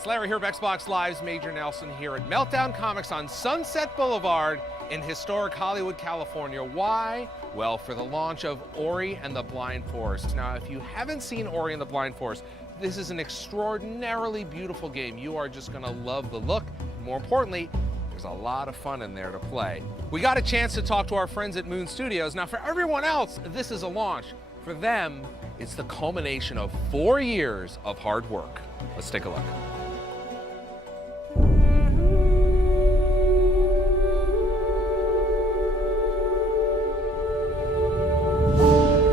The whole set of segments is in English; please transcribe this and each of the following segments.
it's Larry here of Xbox Live's Major Nelson here at Meltdown Comics on Sunset Boulevard in historic Hollywood, California. Why? Well, for the launch of Ori and the Blind Forest. Now, if you haven't seen Ori and the Blind Forest, this is an extraordinarily beautiful game. You are just gonna love the look. More importantly, there's a lot of fun in there to play. We got a chance to talk to our friends at Moon Studios. Now, for everyone else, this is a launch. For them, it's the culmination of 4 years of hard work. Let's take a look.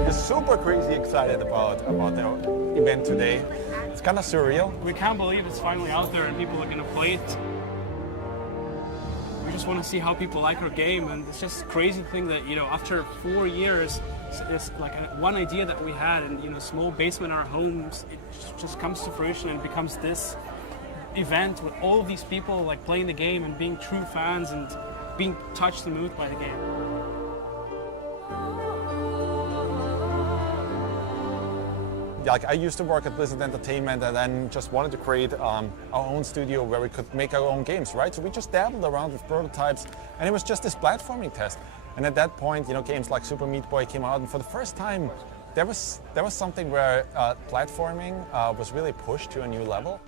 We're super crazy excited about the event today. It's kind of surreal. We can't believe it's finally out there and people are going to play it. We just want to see how people like our game, and it's just a crazy thing that, after 4 years, it's like one idea that we had in a small basement in our homes, it just comes to fruition and becomes this event with all of these people like playing the game and being true fans and being touched and moved by the game. Like, I used to work at Blizzard Entertainment and then just wanted to create our own studio where we could make our own games, right? So we just dabbled around with prototypes, and it was just this platforming test. And at that point, games like Super Meat Boy came out, and for the first time, there was something where platforming was really pushed to a new level.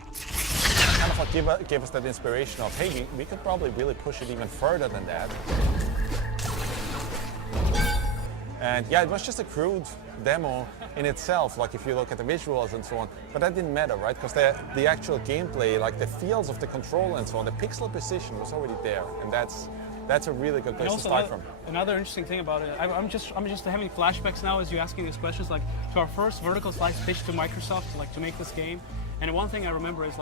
Kind of like gave us that inspiration of, hey, we could probably really push it even further than that. And yeah, it was just a crude demo in itself, like if you look at the visuals and so on, but that didn't matter, right? Because the actual gameplay, like the feels of the control and so on, the pixel precision was already there, and that's a really good place to start from. Another interesting thing about it, I'm just having flashbacks now as you asking these questions, like to our first vertical slice pitch to Microsoft, to make this game. And one thing I remember is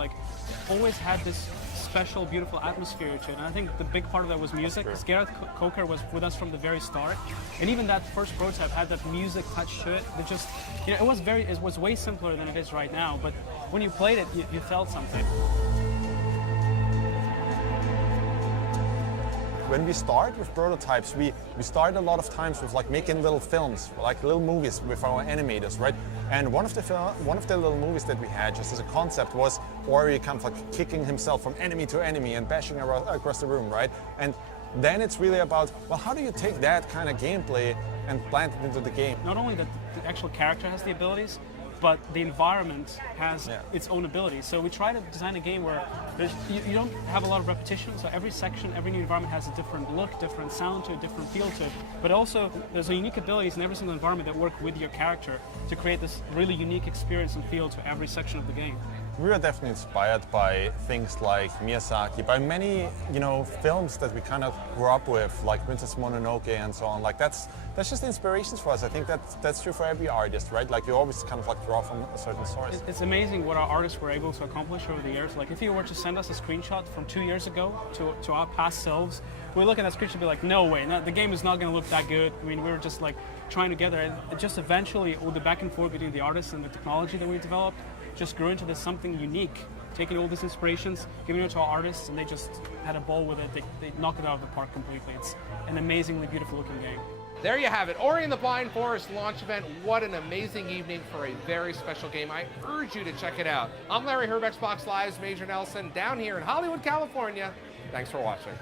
always had this special, beautiful atmosphere to it. And I think the big part of that was music. Because Gareth Coker was with us from the very start, and even that first prototype had that music touch to it. That just, it was way simpler than it is right now. But when you played it, you felt something. When we start with prototypes, we start a lot of times with making little films, like little movies with our animators, right? And one of the little movies that we had, just as a concept, was Ori kind of kicking himself from enemy to enemy and bashing across the room, right? And then it's really about, well, how do you take that kind of gameplay and plant it into the game? Not only that the actual character has the abilities, but the environment has its own abilities. So we try to design a game where you don't have a lot of repetition, so every section, every new environment has a different look, different sound to it, different feel to it, but also there's unique abilities in every single environment that work with your character to create this really unique experience and feel to every section of the game. We were definitely inspired by things like Miyazaki, by many, films that we kind of grew up with, like Princess Mononoke and so on. That's just inspirations for us. I think that's true for every artist, right? You always kind of draw from a certain source. It's amazing what our artists were able to accomplish over the years. If you were to send us a screenshot from 2 years ago to our past selves, we look at that screenshot and be like, no way, the game is not going to look that good. I mean, we were just trying together, and it just eventually, with the back and forth between the artists and the technology that we developed, just grew into this something unique, taking all these inspirations, giving it to our artists, and they just had a ball with it. They knocked it out of the park completely. It's an amazingly beautiful looking game. There you have it, Ori and the Blind Forest launch event. What an amazing evening for a very special game. I urge you to check it out. I'm Larry here of Xbox Live's Major Nelson, down here in Hollywood, California. Thanks for watching.